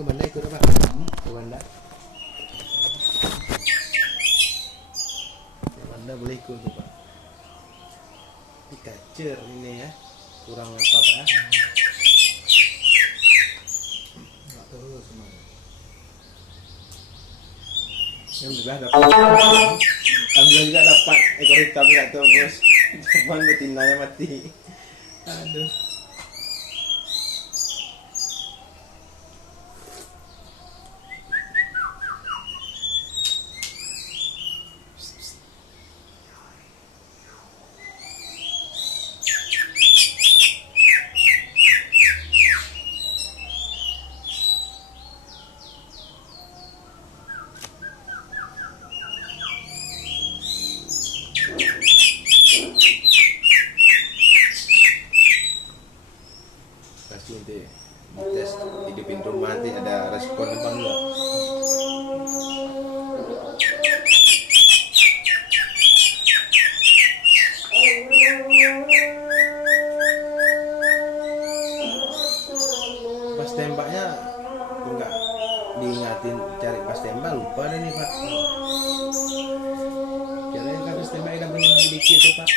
ke Banda ikut apa? Ke Banda. Ke Banda boleh ikut tuh Pak. Di kacer ini ya. Kurang apa Pak? Nggak terus semuanya. Yang juga dapat. Alhamdulillah juga dapat ekor hitam nggak tembus. Cuman betinanya mati. Aduh. Pasti nanti dites hidupin rumah nanti ada respon apa enggak. Pas tembaknya enggak diingatin cari pas tembak lupa deh nih Pak. Kirain kan pas tembak udah bunyi dikit tuh Pak.